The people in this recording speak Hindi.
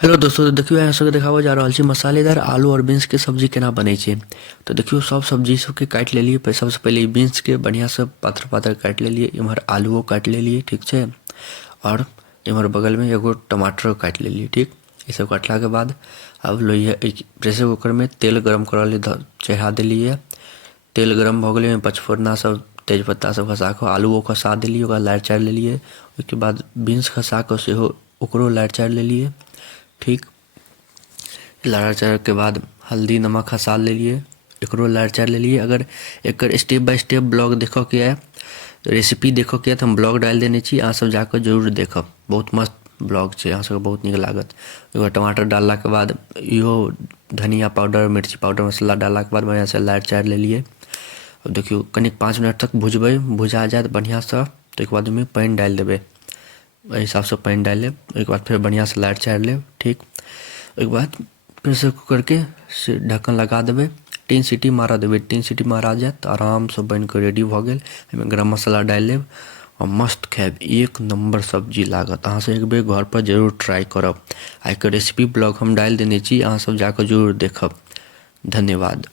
हेलो दोस्तों, तो देखियो यहाँ सबके देखाबो जा रहल छी मसालेदार आलू और बीन्स के सब्जी केना बनै छै। तो देखियो सब सब्जी सबके काट लेलिए। सबसे पहले ई बीन्स के बढ़िया से पातर पातर काट लेलिए। इम्हर आलूओ काट लेलिए, ठीक छै। और इम्हर बगल में एगो टमाटर काट लेलिए, ठीक। ये सब काटला के बाद अब लोहिया प्रेशर कुकर में तेल गरम करल लिए चढ़ा देलिए। तेल गरम भ गेलै, पचफोरना सब तेजपत्ता सब खसा के आलूओ खसा देलिए, ओकरा लारि चारि लेलिए। ओहिके बाद बीन्स खसा के सेहो ओकरो लारि चारि लेलिए, ठीक। लारि चारि के बाद हल्दी नमक खसा लेलिए, एकरो लारि चारि लेलिए। अगर एकर स्टेप बाय स्टेप ब्लॉग देखो के है, रेसिपी देखो के है, तो हम ब्लॉग डालि देने छी, अहाँ सब जाकर जरूर देखब। बहुत मस्त ब्लॉग छै, अहाँ सबके बहुत नीक लागत। एगो टमाटर डालला के बाद इहो धनिया पाउडर मिर्ची पाउडर मसाला डालला के बाद बढ़िया से लारि चारि लेलिए। अब देखियो कनिक 5 मिनट तक भुजबै, भुजा जात बढ़िया से, तो एक बाद में पानि डालि देबै। एहि हिसाब से पानि डालि लेब। ओहिके बाद फिर बढ़िया से लारि चारि लेब, ठीक। ओहिके बाद प्रेशर कुकर के से ढक्कन लगा देबै। 3 सीटी मारऽ देबै। 3 सीटी मारा जायत तऽ आराम से बनि के रेडी भऽ गेल। एहिमे गरम मसाला डालि लेब और मस्त खायब, एक नंबर सब्जी लागत। अहाँ सब एक बेर घर पर जरूर ट्राई करब। आ एकर रेसिपी ब्लॉग हम डालि देने छी, अहाँ सब जाकर जरूर देखब। धन्यवाद।